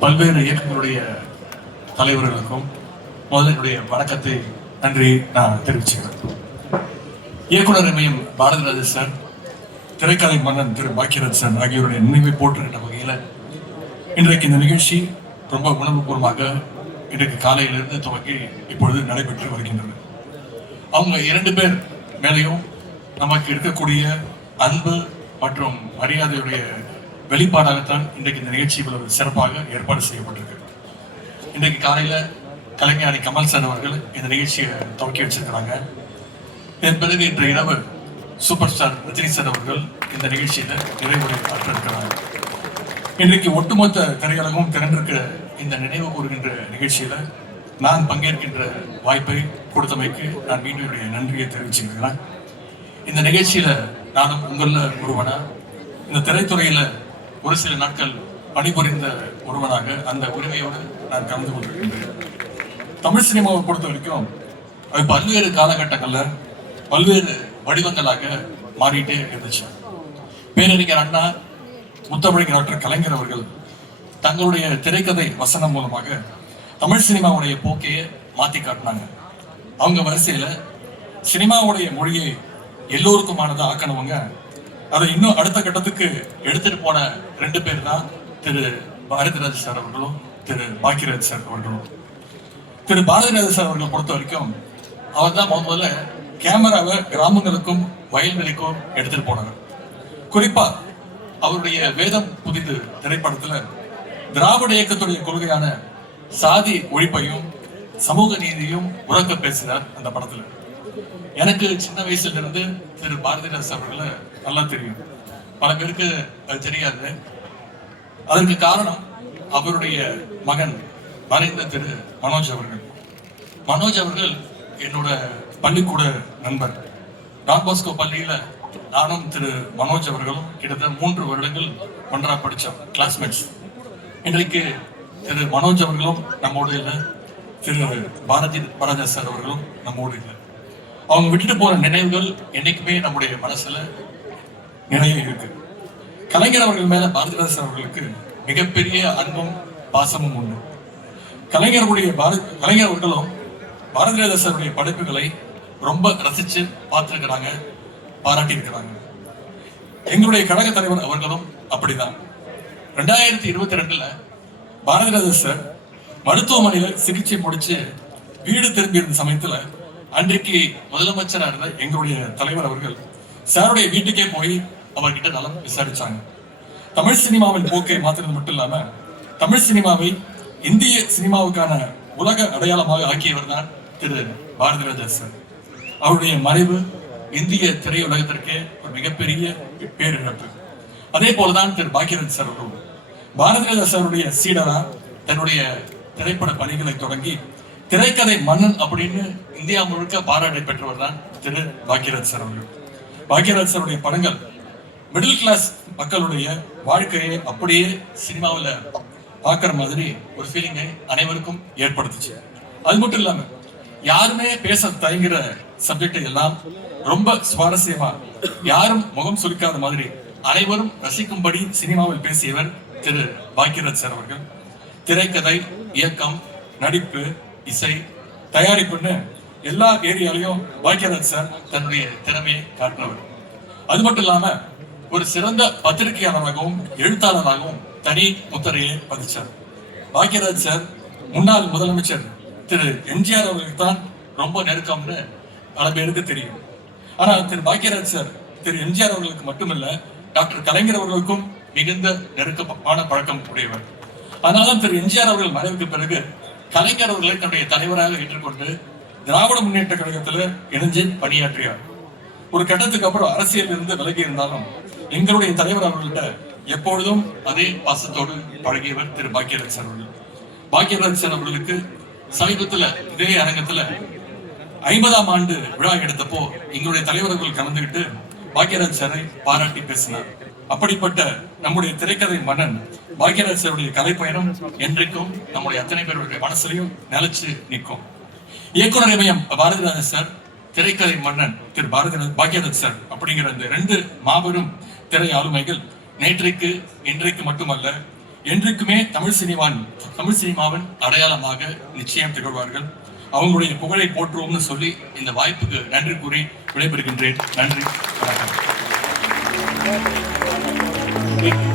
பல்வேறு இயக்கங்களுடைய தலைவர்களுக்கும் முதல்ல என்னுடைய வணக்கத்தை நன்றி நான் தெரிவிச்சுக்கிறேன். இயக்குனர் எம்எம் பாரதிராஜ சார், திரைக்கதை மன்னன் திரு பாக்கியராஜ் சார் ஆகியோருடைய நினைவை போற்றுகின்ற வகையில் இன்றைக்கு இந்த நிகழ்ச்சி ரொம்ப உணர்வுபூர்வமாக இன்றைக்கு காலையிலிருந்து துவங்கி இப்பொழுது நடைபெற்று வருகின்றது. அவங்க 2 பேர் மேலேயும் நமக்கு இருக்கக்கூடிய அன்பு மற்றும் மரியாதையுடைய வெளிப்பாடாகத்தான் இன்றைக்கு இந்த நிகழ்ச்சி இவ்வளவு சிறப்பாக ஏற்பாடு செய்யப்பட்டிருக்கு. இன்றைக்கு காலையில கலைஞானி கமல் சார் அவர்கள் இந்த நிகழ்ச்சியை துவக்கி வச்சிருக்கிறாங்க. இதன் பிறகு இன்று இரவு சூப்பர் ஸ்டார் ரஜினி சார் அவர்கள் இந்த நிகழ்ச்சியில நிறைவுரை ஆற்றிருக்கிறாங்க. இன்றைக்கு ஒட்டுமொத்த திரையுலகம் திரண்டிருக்கிற இந்த நினைவு கூறுகின்ற நிகழ்ச்சியில நான் பங்கேற்கின்ற வாய்ப்பை கொடுத்தமைக்கு நான் மீண்டும் என்னுடைய நன்றியை தெரிவிச்சுக்கிறேன். இந்த நிகழ்ச்சியில நானும் உங்கள ஒருவனா, இந்த திரைத்துறையில ஒரு சில நாட்கள் பணிபுரிந்த ஒருவனாக அந்த உரிமையோடு நான் கலந்து கொண்டிருக்கின்றேன். தமிழ் சினிமாவை பொறுத்த வரைக்கும் அது பல்வேறு காலகட்டங்கள்ல பல்வேறு வடிவங்களாக மாறிட்டே இருந்துச்சு. பேரறிஞர் அண்ணா, முத்தமிழர் டாக்டர் கலைஞர் அவர்கள் தங்களுடைய திரைக்கதை வசனம் மூலமாக தமிழ் சினிமாவுடைய போக்கையே மாத்தி காட்டினாங்க. அவங்க வரிசையில சினிமாவுடைய மொழியை எல்லோருக்குமானதா ஆக்கணவங்க அதை இன்னும் அடுத்த கட்டத்துக்கு எடுத்துட்டு போன 2 பேர் தான் திரு பாரதிராஜ் சார் அவர்களும் திரு பாக்கியராஜ் சார் அவர்களும். திரு பாரதிராஜ் சார் அவர்கள் பொறுத்த வரைக்கும் அவர் தான் முதல்ல கேமராவை கிராமங்களுக்கும் வயல்வெளிக்கும் எடுத்துட்டு போனாங்க. குறிப்பா அவருடைய வேதம் புதிது திரைப்படத்துல திராவிட இயக்கத்துடைய கொள்கையான சாதி ஒழிப்பையும் சமூக நீதியும் உறக்க பேசினார் அந்த படத்துல. எனக்கு சின்ன வயசுல இருந்து திரு பாரதிராஜ் அவர்களை நல்லா தெரியும். பல பேருக்கு அது தெரியாது. அதற்கு காரணம் அவருடைய மகன் மறைந்த திரு மனோஜ் அவர்கள். மனோஜ் அவர்கள் என்னோட பள்ளிக்கூட நண்பர். டான்பாஸ்கோ பள்ளியில நானும் திரு மனோஜ் அவர்களும் கிட்டத்தட்ட 3 வருடங்கள் ஒன்றா படித்தோம், கிளாஸ்மேட்ஸ். இன்றைக்கு திரு மனோஜ் அவர்களும் நம்மோடு இல்லை, திரு பாரதிராஜ சார் அவர்களும் நம்மோடு இல்லை. அவங்க விட்டுட்டு போற நினைவுகள் என்னைக்குமே நம்முடைய மனசுல நிறைய இருக்கு. கலைஞர் அவர்கள் மேல பாரதிராஜ அவர்களுக்கு மிகப்பெரிய அன்பும் பாசமும் உண்டு. கலைஞர் அவர்களும் பாரதிராஜ படைப்புகளை ரொம்ப ரசிச்சு பார்த்திருக்கிறாங்க, பாராட்டி இருக்கிறாங்க. எங்களுடைய கழக தலைவர் அவர்களும் அப்படிதான். 2022 பாரதிராஜ சார் மருத்துவமனையில சிகிச்சை முடிச்சு வீடு திரும்பி இருந்த சமயத்துல அன்றைக்கு முதலமைச்சராக இருந்த எங்களுடைய தலைவர் அவர்கள் சாருடைய வீட்டுக்கே போய் அவர்கிட்ட நலம் விசாரிச்சாங்க. தமிழ் சினிமாவின் போக்கை மாத்திரது மட்டும் இல்லாம தமிழ் சினிமாவை இந்திய சினிமாவுக்கான உலக அடையாளமாக ஆக்கியவர் தான் திரு பாரதிராஜா சார். அவருடைய மறைவு இந்திய திரையுலகத்திற்கே ஒரு மிகப்பெரிய பேரிழப்பு. அதே போலதான் திரு பாக்கியராஜ் சார் அவர்கள் பாரதிராஜா சாருடைய சீடரா தன்னுடைய திரைப்பட பணிகளை தொடங்கி திரைக்கதை மன்னன் அப்படின்னு இந்தியா முழுக்க பாராட்டை பெற்றவர் தான் திரு பாக்கியராஜ் சார் அவர்கள். பாக்கியராஜ் சாருடைய படங்கள் மிடில் கிளாஸ் மக்களுடைய வாழ்க்கையை அப்படியே சினிமாவில் பார்க்குற மாதிரி ஒரு ஃபீலிங்கை அனைவருக்கும் ஏற்படுத்துச்சு. அது மட்டும் இல்லாம யாருமே பேச தயங்குற சப்ஜெக்டை எல்லாம் ரொம்ப சுவாரஸ்யமா, யாரும் முகம் சுளிக்காத மாதிரி அனைவரும் ரசிக்கும்படி சினிமாவில் பேசியவர் திரு பாக்கியராஜ் சார் அவர்கள். திரைக்கதை, இயக்கம், நடிப்பு, இசை, தயாரிப்புன்னு எல்லா ஏரியாலையும் பாக்கியராஜ் சார் தன்னுடைய திறமையை காட்டினவர். அது மட்டும் இல்லாம ஒரு சிறந்த பத்திரிகையாளராகவும் எழுத்தாளராகவும் தனி முத்திரையை பதிச்சார். பாக்கியராஜ் சார் முன்னாள் முதலமைச்சர் திரு எம்ஜிஆர் அவர்களுக்கு தான் ரொம்ப நெருக்கம்னு பல பேருக்கு தெரியும். ஆனா திரு பாக்கியராஜ் சார் திரு எம்ஜிஆர் அவர்களுக்கு மட்டுமல்ல, டாக்டர் கலைஞர் அவர்களுக்கும் மிகுந்த நெருக்கமான பழக்கம் உடையவர். அதனால திரு எம்ஜிஆர் அவர்கள் மறைவுக்கு பிறகு கலைஞர் அவர்களை தன்னுடைய தலைவராக ஏற்றுக்கொண்டு திராவிட முன்னேற்ற கழகத்துல இணைஞ்சு பணியாற்றியார். ஒரு கட்டத்துக்கு அப்புறம் அரசியல் இருந்து விலகி இருந்தாலும் எங்களுடைய தலைவர் அவர்கள்ட்ட எப்பொழுதும் அதே பாசத்தோடு பழகியவர் திரு பாக்கியராஜ் சார் அவர்கள். பாக்கியராஜ் சார் அவர்களுக்கு சமீபத்துல இதே அரங்கத்துல 50ஆம் ஆண்டு விழா எடுத்தப்போ எங்களுடைய தலைவர் அவர்கள் கலந்துகிட்டு பாக்கியராஜ் சாரை பாராட்டி பேசினார். அப்படிப்பட்ட நம்முடைய திரைக்கதை மன்னன் பாக்கியராஜ் சாருடைய கலைப்பயணம் என்றைக்கும் நம்முடைய அத்தனை பேருடைய மனசுலையும் நிலைச்சு நிற்கும். இயக்குனர் எம்எம் பாரதிராஜ சார், திரைக்கதை மன்னன் திரு பாக்கியராஜ் சார் அப்படிங்கிற இந்த 2 மாபெரும் திரை ஆளுமைகள் நேற்றைக்கு இன்றைக்கு மட்டுமல்ல என்றைக்குமே தமிழ் சினிமாவின் அடையாளமாக நிச்சயம் திகழ்வார்கள். அவங்களுடைய புகழை போற்றுவோம்னு சொல்லி இந்த வாய்ப்புக்கு நன்றி கூறி விடைபெறுகின்றேன். நன்றி, வணக்கம்.